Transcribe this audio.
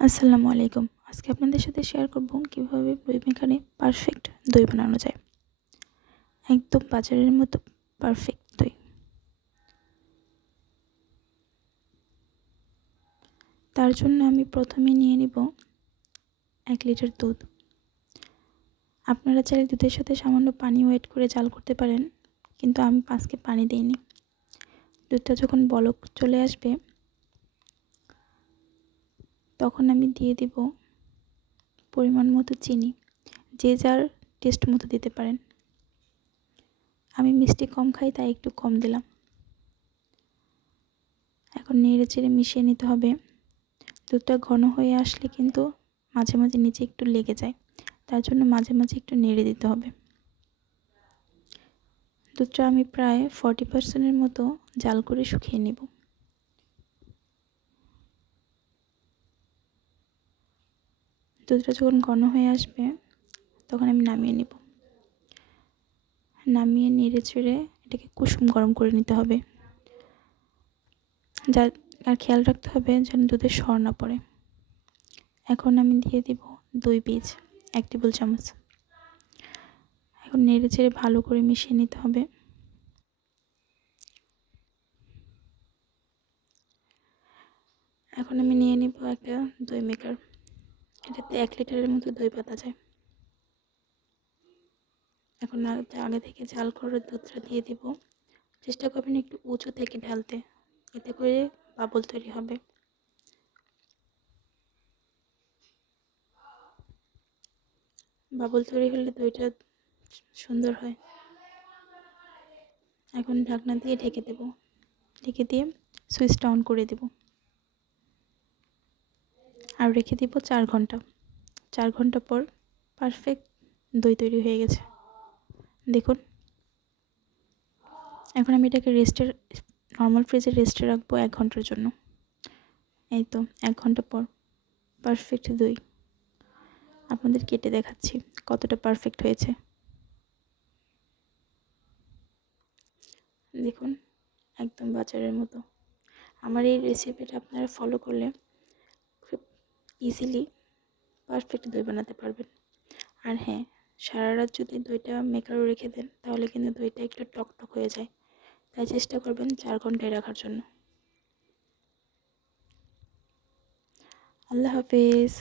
আসসালামু আলাইকুম। আজকে আপনাদের সাথে শেয়ার করব কিভাবে দই মেকারে পারফেক্ট দই বানানো যায়। একদম বাজারের মতো পারফেক্ট দই। তার জন্য আমি প্রথমে নিয়ে নিব 1 লিটার দুধ। আপনারা চাইলে দুধের সাথে সামান্য পানিও এড করে জাল করতে পারেন, কিন্তু আমি আজকে পানি দিইনি। দুধটা যখন বলক চলে আসবে তখন আমি দিয়ে দিব পরিমাণ মতো চিনি। যে যার টেস্ট মতো দিতে পারেন। আমি মিষ্টি কম খাই তাই একটু কম দিলাম। এখন নেড়ে চেড়ে মিশিয়ে নিতে হবে। দুধটা ঘন হয়ে আসলে কিন্তু মাঝে মাঝে নিচে একটু লেগে যায়, তার জন্য মাঝে মাঝে একটু নেড়ে দিতে হবে। দুধটা আমি প্রায় 40% মতো জাল করে শুকিয়ে নেব। দুধটা যখন ঘন হয়ে আসবে তখন আমি নামিয়ে নেব। নামিয়ে নেড়ে চেড়ে এটাকে কুসুম গরম করে নিতে হবে। আর খেয়াল রাখতে হবে যেন দুধের সর না পড়ে। এখন আমি দিয়ে দিব দই বীজ 1 টেবিল চামচ। এখন নেড়ে চেড়ে ভালো করে মিশিয়ে নিতে হবে। এখন আমি নিয়ে নিব একটা দই মেকার। এটাতে 1 লিটারের মতো দই পাতা যায়। এখন আগে থেকে জাল করে দুধটা দিয়ে দিব। চেষ্টা করবেন একটু উঁচু থেকে ঢালতে, এতে করে বাবল তৈরি হবে। বাবল তৈরি হলে দইটা সুন্দর হয়। এখন ঢাকনা দিয়ে ঢেকে দেব। ঢেকে দিয়ে সুইচটা অন করে দেব আর রেখে দিব 4 ঘন্টা। 4 ঘন্টা পর পারফেক্ট দই তৈরি হয়ে গেছে। দেখুন, এখন আমি এটাকে নর্মাল ফ্রিজে রেস্টে রাখবো 1 ঘন্টার জন্য। এই তো 1 ঘন্টা পর পারফেক্ট দই আপনাদের কেটে দেখাচ্ছি কতটা পারফেক্ট হয়েছে। দেখুন, একদম বাজারের মতো। আমার এই রেসিপিটা আপনারা ফলো করলে খুব ইজিলি পারফেক্ট দই বানাতে পারবেন। আর হ্যাঁ, সারা রাত যদি দইটা মেকারে রেখে দেন তাহলে কিন্তু দইটা একটু টকটক হয়ে যায়, তাই চেষ্টা করবেন 4 ঘন্টায় রাখার জন্য। আল্লাহ হাফেজ।